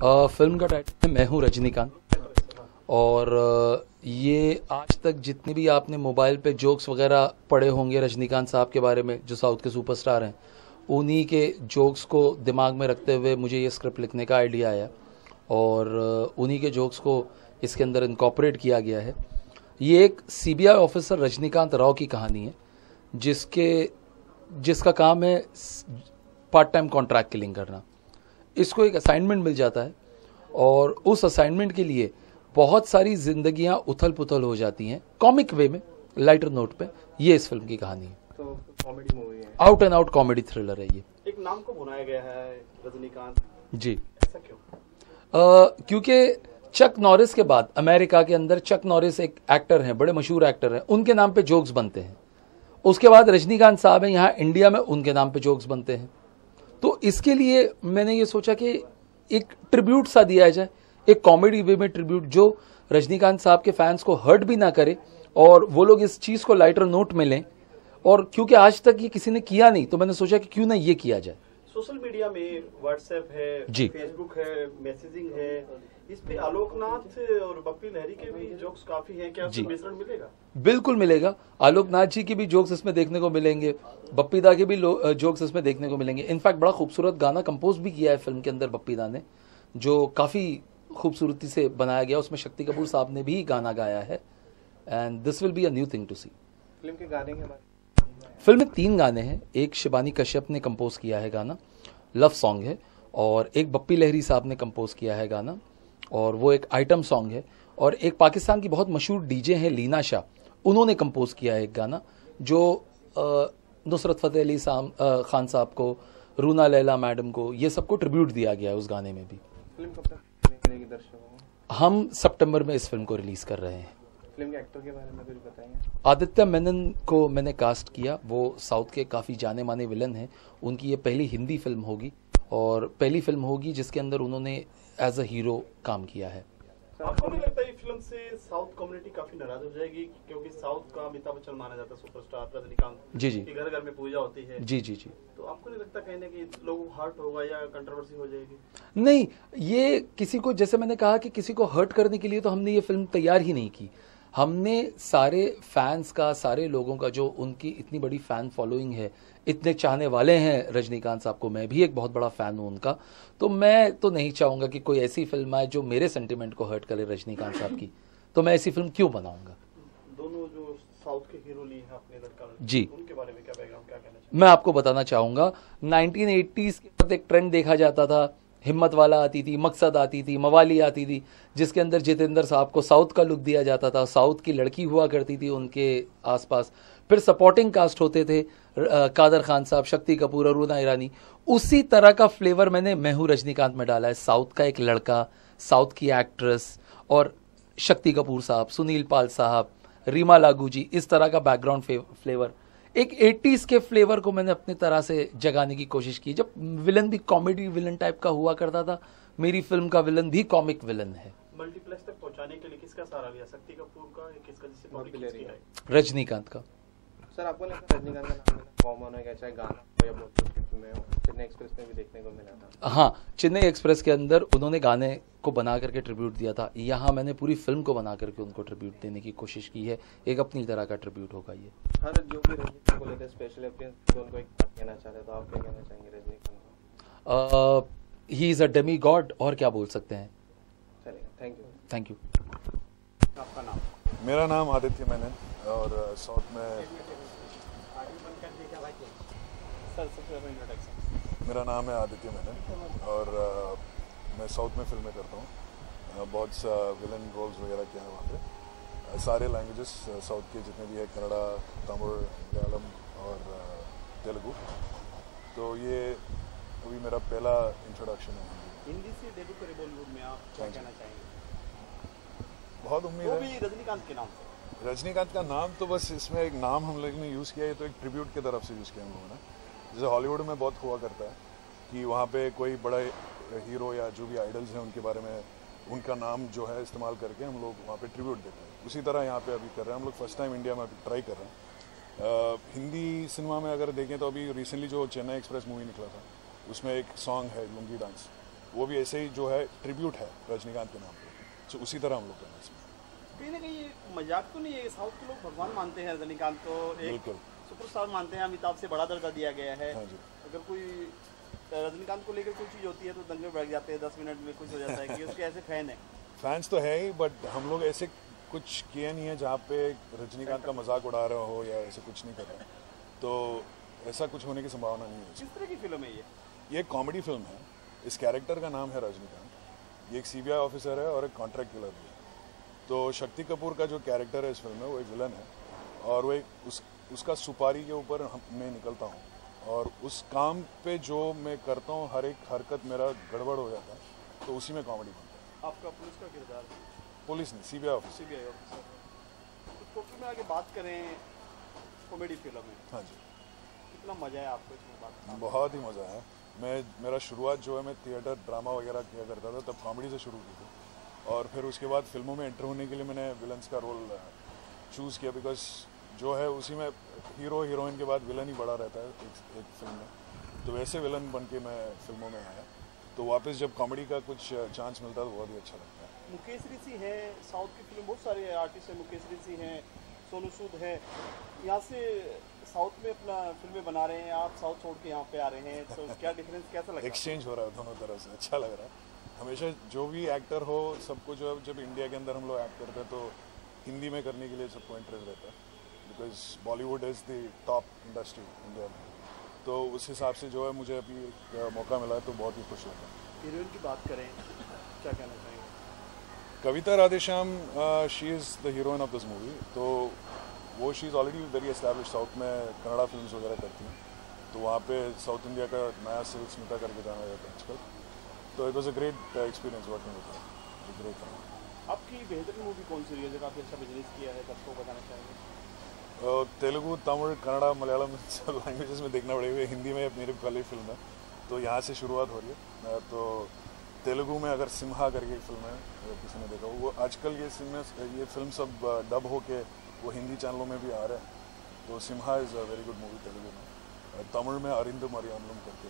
Film का title है मैं हूँ रजनीकांत। और ये आज तक जितने भी आपने मोबाइल पे जोक्स वगैरह पढ़े होंगे रजनीकांत साहब के बारे में, जो साउथ के सुपरस्टार हैं, उन्हीं के जोक्स को दिमाग में रखते हुए मुझे ये स्क्रिप्ट लिखने का आइडिया आया और उन्हीं के जोक्स को इसके अंदर इनकॉर्पोरेट किया गया है। ये एक सीबीआई ऑफिसर रजनीकांत राव की कहानी है जिसका काम है पार्ट टाइम कॉन्ट्रैक्ट किलिंग करना। इसको एक असाइनमेंट मिल जाता है और उस असाइनमेंट के लिए बहुत सारी जिंदगियां उथल पुथल हो जाती हैं, कॉमिक वे में, लाइटर नोट पे। ये इस फिल्म की कहानी है। तो कॉमेडी मूवी है, out and out comedy thriller है ये। एक नाम को बनाया गया है रजनीकांत जी। ऐसा क्यों? क्योंकि चक नॉरिस के बाद अमेरिका के अंदर चक नॉरिस एक एक्टर हैं, बड़े मशहूर एक्टर हैं, उनके नाम पे जोक्स बनते हैं। उसके बाद रजनीकांत साहब हैं यहाँ इंडिया में, उनके नाम पे जोक्स बनते हैं। तो इसके लिए मैंने ये सोचा कि एक ट्रिब्यूट सा दिया जाए, एक कॉमेडी वे में ट्रिब्यूट जो रजनीकांत साहब के फैंस को हर्ट भी ना करे और वो लोग इस चीज को लाइटर नोट में लें। और क्योंकि आज तक ये किसी ने किया नहीं, तो मैंने सोचा कि क्यों ना ये किया जाए। सोशल मीडिया में व्हाट्सएप है जी, फेसबुक है, मैसेजिंग है, इस पे आलोकनाथ और बप्पी लहरी के भी जोक्स काफी हैं। क्या उसमें मिश्रण मिलेगा? बिल्कुल मिलेगा। आलोकनाथ जी की भी जोक्स इसमें देखने को मिलेंगे, बप्पी दा के भी जोक्स इसमें देखने को मिलेंगे। इनफैक्ट बड़ा खूबसूरत गाना कंपोज भी किया है फिल्म के अंदर बप्पी दा ने, जो काफी खूबसूरती से बनाया गया। उसमें शक्ति कपूर साहब ने भी गाना गाया है and this will be a new thing to see. Film के गाने के बारे फिल्म में 3 गाने हैं। एक शिबानी कश्यप ने कंपोज किया है गाना, लव सॉन्ग है, और एक बप्पी लहरी साहब ने कंपोज किया है गाना और वो एक आइटम सॉन्ग है, और एक पाकिस्तान की बहुत मशहूर डीजे है लीना शाह, उन्होंने कंपोज किया है एक गाना जो नुसरत फतेह अली खान साहब को, रूना लैला मैडम को, ये सबको ट्रिब्यूट दिया गया है उस गाने में भी। फिल्म कब तक मिलेगी दर्शकों को? हम सितंबर में इस फिल्म को रिलीज कर रहे हैं। फिल्म के एक्टर के बारे में कुछ बताइए। आदित्य मेनन को मैंने कास्ट किया। वो साउथ के काफ़ी जाने माने विलन हैं। उनकी ये पहली हिंदी फिल्म होगी और पहली फिल्म होगी जिसके अंदर उन्होंने एज अ हीरो काम किया है। आपको नहीं लगता है फिल्म से साउथ कम्युनिटी काफी नाराज हो जाएगी? क्योंकि साउथ का अमिताभ बच्चन माना जाता है सुपरस्टार रजनीकांत जी जी, घर घर में पूजा होती है। जी जी जी। तो आपको नहीं लगता कहीं ना कहीं लोगों को हर्ट होगा या कंट्रोवर्सी हो जाएगी? नहीं, ये किसी को, जैसे मैंने कहा कि किसी को हर्ट करने के लिए तो हमने ये फिल्म तैयार ही नहीं की। हमने सारे फैंस का, सारे लोगों का, जो उनकी इतनी बड़ी फैन फॉलोइंग है, इतने चाहने वाले हैं रजनीकांत साहब को, मैं भी एक बहुत बड़ा फैन हूं उनका, तो मैं तो नहीं चाहूंगा कि कोई ऐसी फिल्म आए जो मेरे सेंटिमेंट को हर्ट करे रजनीकांत साहब की। तो मैं ऐसी फिल्म क्यों बनाऊंगा। दोनों जो साउथ के हीरो लिए हैं अपने लड़का जी, उनके बारे में क्या बैकग्राउंड, क्या कहना चाहिए? मैं आपको बताना चाहूंगा, 1980s के वक्त एक ट्रेंड देखा जाता था। हिम्मत वाला आती थी, मकसद आती थी, मवाली आती थी, जिसके अंदर जितेंद्र साहब को साउथ का लुक दिया जाता था, साउथ की लड़की हुआ करती थी उनके आसपास, फिर सपोर्टिंग कास्ट होते थे, कादर खान साहब, शक्ति कपूर, अरुणा ईरानी। उसी तरह का फ्लेवर मैंने मैं हूं रजनीकांत में डाला है। साउथ का एक लड़का, साउथ की एक्ट्रेस, और शक्ति कपूर साहब, सुनील पाल साहब, रीमा लागू जी, इस तरह का बैकग्राउंड फ्लेवर, एक 80s के फ्लेवर को मैंने अपनी तरह से जगाने की कोशिश की। जब विलन भी कॉमेडी विलन टाइप का हुआ करता था, मेरी फिल्म का विलन भी कॉमिक विलन है। मल्टीप्लेक्स तक पहुंचाने के लिए किसका सहारा लिया? शक्ति कपूर का या किसका, जिससे पब्लिक किसकी है? रजनीकांत का। सर, आपको लगता है रजनीकांत का नाम कॉमन है क्या, चाहे गाना हो या बॉलीवुड फिल्में हो? चेन्नई एक्सप्रेस में भी देखने को मिला था। हाँ, चेन्नई एक्सप्रेस के अंदर उन्होंने गाने को बना करके ट्रिब्यूट दिया था। यहाँ मैंने पूरी फिल्म को बना करके उनको ट्रिब्यूट देने की कोशिश की है। एक अपनी तरह का ट्रिब्यूट होगा ये। हर जो भी रजनीकांत को लेकर स्पेशल अपीयरेंस, तो उनको एक बात कहना चाहते, तो आप क्या कहना चाहेंगे रजनीकांत को? He is a Demi God, और क्या बोल सकते हैं। चलिए, थैंक यू। Thank you. आपका नाम? मेरा नाम आदित्य मेनन, और साउथ में सर सबसे पहले इंट्रोडक्शन। मेरा नाम है आदित्य मेनन, और मैं साउथ में फिल्में करता हूँ। बहुत सा विलन रोल्स वगैरह किया है वहाँ पे। सारे लैंग्वेजेस साउथ के जितने भी है, कन्नड़ा, तमिल, मलयालम और तेलुगु। तो ये अभी मेरा पहला इंट्रोडक्शन है हिंदी से डेब्यू करे बॉलीवुड में, आप क्या कहना चाहेंगे? बहुत उम्मीद वो है। भी रजनीकांत के नाम से। रजनीकांत का नाम तो बस इसमें एक नाम हम लोगों ने यूज़ किया है, तो एक ट्रिब्यूट की तरफ से यूज़ किया हम लोगों ने। जैसे हॉलीवुड में बहुत हुआ करता है कि वहाँ पे कोई बड़ा हीरो या जो भी आइडल्स हैं उनके बारे में उनका नाम जो है इस्तेमाल करके हम लोग वहाँ पे ट्रिब्यूट देते हैं। उसी तरह यहाँ पे अभी कर रहे हैं हम लोग। फर्स्ट टाइम इंडिया में अभी ट्राई कर रहे हैं। हिंदी सिनेमा में अगर देखें तो अभी रिसेंटली जो चेन्नई एक्सप्रेस मूवी निकला था, उसमें एक सॉन्ग है लुंगी डांस, वो भी ऐसे ही जो है ट्रिब्यूट है रजनीकांत के नाम पे, तो उसी तरह हम लोग करना है इसमें। कहीं ना कहीं ये मजाक तो नहीं है, साउथ के लोग भगवान मानते हैं रजनीकांत को, एक बिल्कुल। सुपरस्टार मानते हैं, अमिताभ से बड़ा दर्जा दिया गया है। हाँ जी। अगर कोई रजनीकांत को लेकर कोई चीज़ होती है तो दंगे बढ़ जाते हैं, 10 मिनट में कुछ हो जाता है कि उसके ऐसे फैन है। फैंस तो है ही, बट हम लोग ऐसे कुछ किए नहीं है जहाँ पे रजनीकांत का मजाक उड़ा रहा हो या ऐसे कुछ नहीं कर रहा, तो ऐसा कुछ होने की संभावना नहीं है। किस तरह की फिल्म है ये? ये एक कॉमेडी फिल्म है। इस कैरेक्टर का नाम है रजनीकांत। ये एक सीबीआई ऑफिसर है और एक कॉन्ट्रैक्ट किलर भी है। तो शक्ति कपूर का जो कैरेक्टर है इस फिल्म में, वो एक विलन है और वो एक उसका सुपारी के ऊपर मैं निकलता हूँ, और उस काम पे जो मैं करता हूँ हर एक हरकत मेरा गड़बड़ हो जाता है, तो उसी में कॉमेडी बनता है। आपका पुलिस का किरदार है? पुलिस नहीं, सीबीआई ऑफिसर। CBI officer. तो टोटल में आगे बात करें, कॉमेडी फिल्म है, हाँ जी, कितना मजा है आपको इसमें बात करने में? बहुत ही मज़ा है। मेरा शुरुआत जो है, मैं थिएटर ड्रामा वगैरह किया करता था, तब कॉमेडी से शुरू की थी, और फिर उसके बाद फिल्मों में एंटर होने के लिए मैंने विलन्स का रोल चूज़ किया, बिकॉज जो है उसी में हीरो हीरोइन के बाद विलन ही बड़ा रहता है एक फिल्म में, तो वैसे विलन बन के मैं फिल्मों में आया। तो वापस जब कॉमेडी का कुछ चांस मिलता है तो बहुत ही अच्छा लगता है। मुकेश ऋषि है, साउथ की फिल्म बहुत सारे आर्टिस्ट हैं, मुकेश ऋषि हैं, सोनू सूद है, यहाँ से साउथ में अपना फिल्में बना रहे हैं, आप साउथ छोड़ के यहाँ पे आ रहे हैं, तो क्या डिफरेंस कैसा लग रहा है? एक्सचेंज हो रहा है दोनों तरफ से, अच्छा लग रहा है। हमेशा जो भी एक्टर हो, सबको जो है, जब इंडिया के अंदर हम लोग एक्ट करते हैं तो हिंदी में करने के लिए सबको इंटरेस्ट रहता है, because Bollywood is the top industry India में। तो उस हिसाब से जो है मुझे अभी एक मौका मिला है, तो बहुत ही खुश लगा। हीरोइन की बात करें, क्या कहना चाहेंगे? Kavita Radheshyam, she is the heroine of this movie. तो वो she is already very establish, south में कन्नड़ा फिल्म्स वगैरह करती हैं, तो वहाँ पे साउथ इंडिया का नया सिल्क स्मिता करके जाना जाता है आजकल। तो it was a great experience working with her, great film. आपकी बेहतरीन मूवी कौन सी रही है जो काफ़ी अच्छा बिजनेस किया है, सबको बताना चाहेंगे? तेलुगु, तमिल, कन्नड़ा, मलयालम सब लैंग्वेजेस में देखना पड़ेगा। हिंदी में मेरी पहली फिल्म है, तो यहाँ से शुरुआत हो रही है। तो तेलुगु में अगर सिम्हा करके एक फिल्म है, अगर किसी ने देखा हो, वो आजकल ये फिल्म सब डब होके वो हिंदी चैनलों में भी आ रहे हैं। तो Simha is a very good movie Telugu में। तमिल में अरिंदम अरियामलम करके,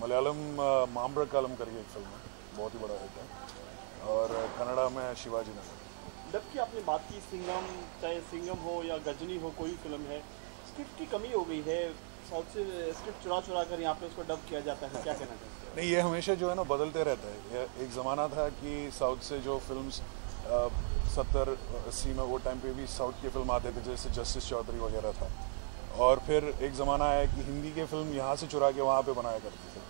मलयालम माम्ब्रकालम करके एक फिल्म है, बहुत ही बड़ा हिट है, और कन्नड़ा में शिवाजी नगर। डब की आपने बात की, सिंघम, चाहे सिंघम हो या गजनी हो, कोई फिल्म है, स्क्रिप्ट की कमी हो गई है, साउथ से स्क्रिप्ट चुरा कर यहाँ पे उसको डब किया जाता है, क्या कहना चाहते हैं? नहीं, ये हमेशा जो है ना बदलते रहता है। ये एक ज़माना था कि साउथ से जो फिल्म्स 70-80 में, वो टाइम पे भी साउथ की फिल्म आते थे, जैसे जस्टिस चौधरी वगैरह था, और फिर एक ज़माना आया कि हिंदी के फिल्म यहाँ से चुरा के वहाँ पे बनाया करते थे।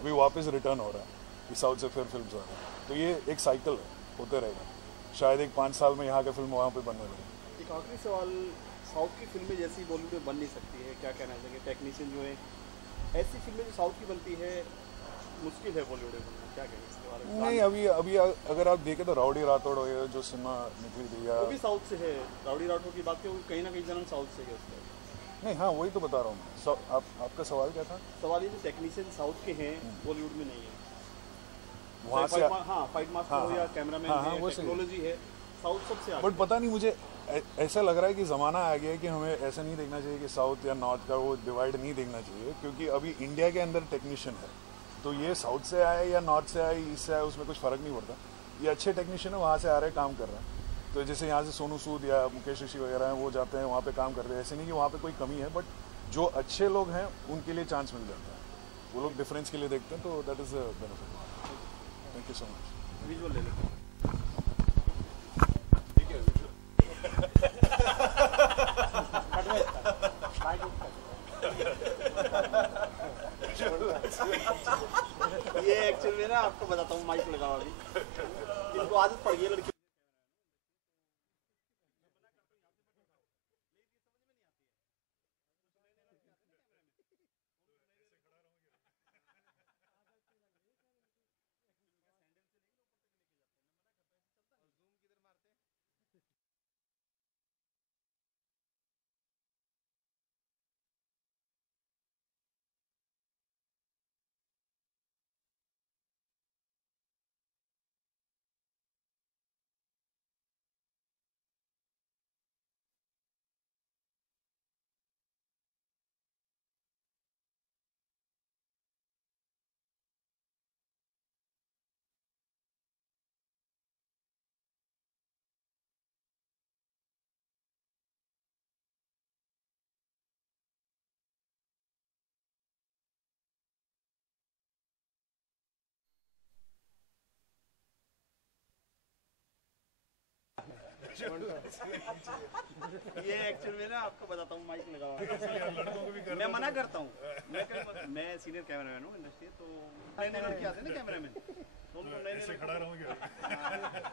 अभी वापस रिटर्न हो रहा है कि साउथ से फिर फिल्म आ रही है, तो ये एक साइकिल है, होते रहेगा। शायद एक 5 साल में यहाँ की फिल्म वहाँ पे बनने लगे। एक आखिरी सवाल, साउथ की फिल्में जैसी बॉलीवुड में बन नहीं सकती है, क्या कहना चाहिए? टेक्नीशियन जो है, ऐसी फिल्में जो साउथ की बनती है, मुश्किल है बॉलीवुड में बनना, क्या कहेंगे इसके बारे में? नहीं, अभी अगर आप देखें तो राउडी राठौड़ हो गया, जो सिनेमा निकली थी, या वो भी साउथ से है। राउडी राठौड़ की बात करें, कहीं ना कहीं जन्म साउथ से है उसका। नहीं, हाँ वही तो बता रहा हूँ मैं। आपका सवाल क्या था? सवाल ये जो टेक्नीशियन साउथ के हैं, बॉलीवुड में नहीं है। वहाँ से हाँ, फाइट मास्टर हाँ, हो या हाँ, कैमरामैन हाँ, हाँ, है, वो सही है। टेक्नोलॉजी है, साउथ सबसे आगे। बट पता नहीं, मुझे ऐसा लग रहा है कि ज़माना आ गया है कि हमें ऐसा नहीं देखना चाहिए कि साउथ या नॉर्थ का वो डिवाइड नहीं देखना चाहिए, क्योंकि अभी इंडिया के अंदर टेक्नीशियन है, तो ये साउथ से आए या नॉर्थ से आए, ईस्ट से आए, उसमें कुछ फ़र्क नहीं पड़ता। ये अच्छे टेक्नीशियन है, वहाँ से आ रहे हैं, काम कर रहे हैं। तो जैसे यहाँ से सोनू सूद या मुकेश ऋषि वगैरह हैं, वो जाते हैं वहाँ पे काम करते हैं। ऐसे नहीं कि वहाँ पे कोई कमी है, बट जो अच्छे लोग हैं उनके लिए चांस मिल जाता है। वो लोग डिफरेंस के लिए देखते हैं, तो that is a benefit. Thank you so much. Visual ले लो। ये एक्चुअल में ना, आपको बताता हूँ, माइक लगाओ अभी, इनको आदत पड़ गई है लड़की ये एक्चुअल में ना आपको बताता हूँ, माइक लगा हुआ है। लड़कों को भी कर मैं मना करता हूँ, मैं सीनियर कैमरामैन हूँ इंडस्ट्री, तो नए नए लड़के आते हैं ना कैमरामैन, तो उनको नए नए खड़ा रहूंगा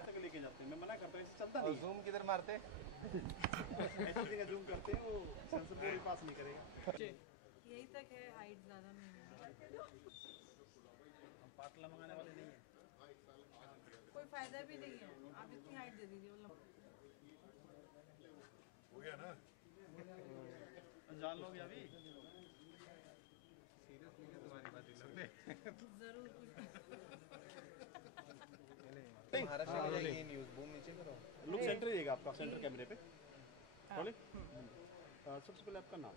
तक लेके जाते हैं। मैं मना करता हूँ, ऐसे चलता नहीं। जूम किधर मारते? ऐसी जगह जूम करते हैं, वो सेंसर बोर्ड भी पास नहीं करेगा। यही तक है, हाइट ज़्यादा नहीं है। पाटला मंगाने वाले नहीं है। कोई फायदा भी नहीं है, आप इतनी हाइट दे दीजिए। हो गया ना। जान लोगे अभी जरूर महाराष्ट्र में जाएगी न्यूज़ बूम नीचे करो। लुक सेंटर रहिएगा आपका, सेंटर कैमरे पे बोले। सबसे पहले आपका नाम।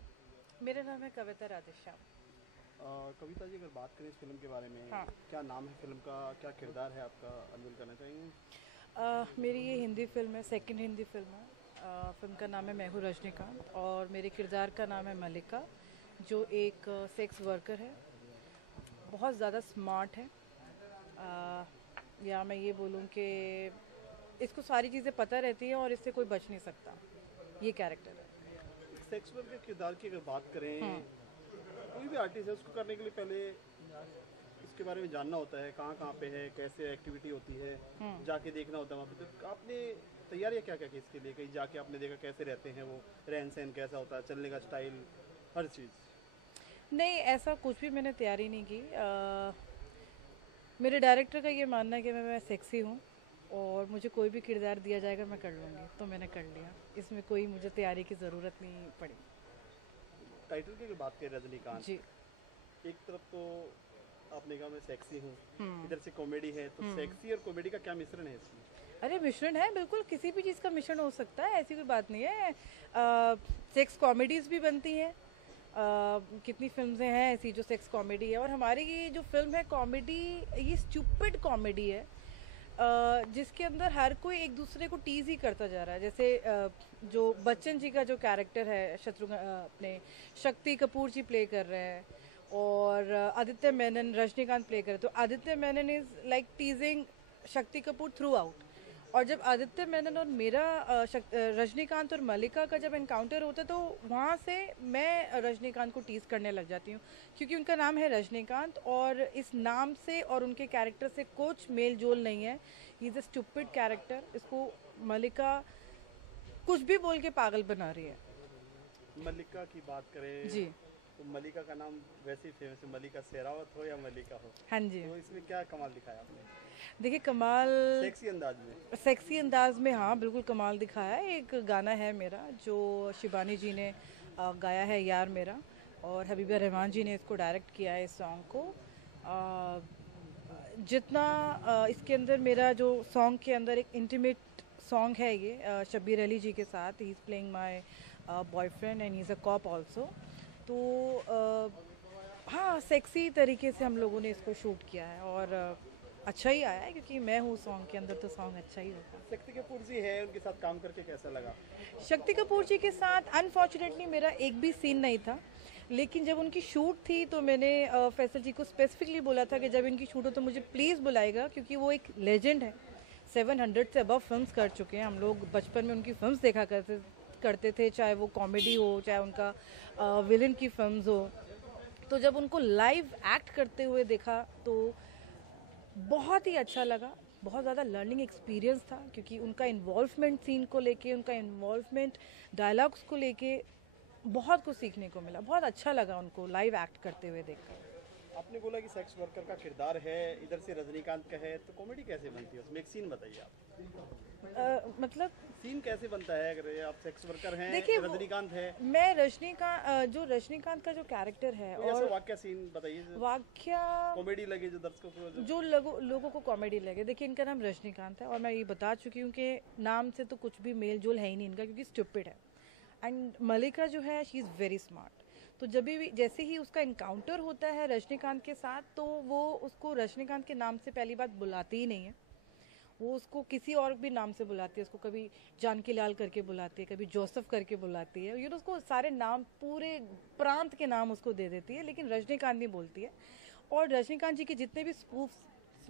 मेरा नाम है कविता राधेश्याम। कविता जी, अगर बात करें इस फिल्म के बारे में, हाँ। क्या नाम है फिल्म का, क्या किरदार है आपका, अनवील करना चाहेंगे? मेरी ये हिंदी फिल्म है, सेकंड हिंदी फिल्म है। फिल्म का नाम है मैं हूँ रजनीकांत, और मेरे किरदार का नाम है मल्लिका, जो एक सेक्स वर्कर है, बहुत ज़्यादा स्मार्ट है। या मैं ये बोलूँ कि इसको सारी चीज़ें पता रहती हैं और इससे कोई बच नहीं सकता। ये कैरेक्टर है। सेक्स वर्क के किरदार की अगर बात करें, कोई भी आर्टिस्ट है, उसको करने के लिए पहले इसके बारे में जानना होता है, कहाँ कहाँ पे है, कैसे एक्टिविटी होती है, जाके देखना होता है वहाँ पे। तो आपने तैयारियाँ क्या क्या की इसके लिए? कहीं जाके आपने देखा कैसे रहते हैं वो, रहन सहन कैसा होता है, चलने का स्टाइल, हर चीज़? नहीं, ऐसा कुछ भी मैंने तैयारी नहीं की। मेरे डायरेक्टर का ये मानना है कि मैं सेक्सी हूँ और मुझे कोई भी किरदार दिया जाएगा मैं कर लूँगी, तो मैंने कर लिया। इसमें कोई मुझे तैयारी की ज़रूरत नहीं पड़ी। टाइटल की अगर बात करें रजनीकांत, जी। एक तरफ तो आपने कहा मैं सेक्सी हूँ, इधर से कॉमेडी है, तो सेक्सी और कॉमेडी का क्या मिश्रण है इसमें? अरे मिश्रण है, बिल्कुल किसी भी चीज़ का मिश्रण हो सकता है, ऐसी कोई बात नहीं है। सेक्स कॉमेडीज़ भी बनती हैं। कितनी फिल्में हैं ऐसी जो सेक्स कॉमेडी है, और हमारी ये जो फिल्म है कॉमेडी, ये स्टूपिड कॉमेडी है, जिसके अंदर हर कोई एक दूसरे को टीज ही करता जा रहा है। जैसे जो बच्चन जी का जो कैरेक्टर है, अपने शक्ति कपूर जी प्ले कर रहे हैं, और आदित्य मेनन रजनीकांत प्ले कर रहे हैं। तो Aditya Menon is like टीजिंग Shakti Kapoor through out, और जब आदित्य मेनन और मेरा रजनीकांत और मल्लिका का जब एनकाउंटर होता है, तो वहाँ से मैं रजनीकांत को टीज करने लग जाती हूँ, क्योंकि उनका नाम है रजनीकांत और इस नाम से और उनके कैरेक्टर से कुछ मेल जोल नहीं है। He is a stupid character. इसको मल्लिका कुछ भी बोल के पागल बना रही है। मल्लिका की बात करें जी। तो मल्लिका का नाम वैसे ही फेमस है, मल्लिका शेरावत हो या मल्लिका हो, हाँ जी। तो इसमें क्या कमाल दिखाया आपने? देखिए कमाल, सेक्सी अंदाज में। सेक्सी अंदाज में, हाँ बिल्कुल कमाल दिखाया है। एक गाना है मेरा जो शिबानी जी ने गाया है, यार मेरा, और हबीबा रहमान जी ने इसको डायरेक्ट किया है इस सॉन्ग को। जितना इसके अंदर मेरा जो सॉन्ग के अंदर एक इंटीमेट सॉन्ग है ये शब्बीर अली जी के साथ, he is playing my boyfriend and he is a cop also. तो हाँ, सेक्सी तरीके से हम लोगों ने इसको शूट किया है और अच्छा ही आया है, क्योंकि मैं हूँ सॉन्ग के अंदर, तो सॉन्ग अच्छा ही होगा। शक्ति कपूर जी है, उनके साथ काम करके कैसा लगा? शक्ति कपूर जी के साथ अनफॉर्चुनेटली मेरा एक भी सीन नहीं था, लेकिन जब उनकी शूट थी तो मैंने फैसल जी को स्पेसिफिकली बोला था कि जब इनकी शूट हो तो मुझे प्लीज़ बुलाएगा, क्योंकि वो एक लेजेंड है। 700 से अबव फिल्म्स कर चुके हैं। हम लोग बचपन में उनकी फिल्म्स देखा करते थे, चाहे वो कॉमेडी हो, चाहे उनका विलन की फिल्म्स हो। तो जब उनको लाइव एक्ट करते हुए देखा तो बहुत ही अच्छा लगा, बहुत ज़्यादा लर्निंग एक्सपीरियंस था, क्योंकि उनका इन्वॉल्वमेंट सीन को लेके, उनका इन्वॉल्वमेंट डायलॉग्स को लेके बहुत कुछ सीखने को मिला। बहुत अच्छा लगा उनको लाइव एक्ट करते हुए देखकर। आपने बोला कि सेक्स वर्कर का किरदार है, इधर से रजनीकांत का है, तो कॉमेडी कैसे बनती है उसमें? एक सीन बताइए आप। मतलब सीन कैसे बनता है अगर आप सेक्स वर्कर हैं, देखिए, रजनीकांत है, मैं रजनीकांत का जो कैरेक्टर है, कोई ऐसा और वाक्य सीन बताइए जो वाक्य कॉमेडी लगे, जो दर्शकों को जो लोगों को कॉमेडी लगे। देखिए, इनका नाम रजनीकांत है और मैं ये बता चुकी हूँ कि नाम से तो कुछ भी मेल जोल है ही नहीं इनका, क्योंकि स्टूपिड है। एंड मल्लिका जो है, शी इज़ वेरी स्मार्ट। तो जब भी जैसे ही उसका इनकाउंटर होता है रजनीकांत के साथ, तो वो उसको रजनीकांत के नाम से पहली बात बुलाती ही नहीं है, वो उसको किसी और भी नाम से बुलाती है। उसको कभी जानकी लाल करके बुलाती है, कभी जोसेफ करके बुलाती है, उसको सारे नाम, पूरे प्रांत के नाम उसको दे देती है, लेकिन रजनीकांत नहीं बोलती है। और रजनीकांत जी के जितने भी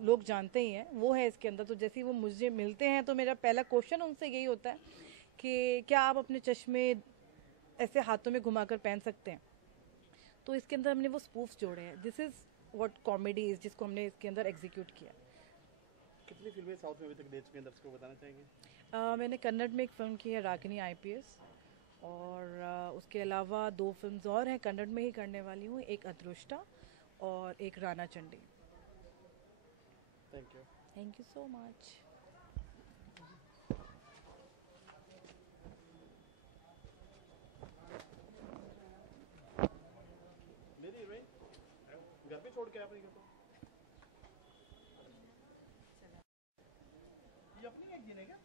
लोग जानते ही हैं, वो है इसके अंदर। तो जैसे ही वो मुझे मिलते हैं तो मेरा पहला क्वेश्चन उनसे यही होता है कि क्या आप अपने चश्मे ऐसे हाथों में घुमाकर पहन सकते हैं। तो इसके अंदर हमने वो स्पूफ्स जोड़े हैं। This is what comedy is, जिसको हमने इसके अंदर एग्जीक्यूट किया। कितनी फिल्में साउथ में अभी तक दे चुके हैं दर्शकों को बताना चाहेंगे? मैंने कन्नड़ में एक फ़िल्म की है रागिनी आईपीएस, और उसके अलावा 2 फिल्म्स और हैं कन्नड़ में ही करने वाली हूँ, एक अदृष्टा और एक Rana Chandi. Thank you. Thank you so much. मेरी हीरोइन घर पे छोड़ के आया अपने घर को। ये अपनी है, क्या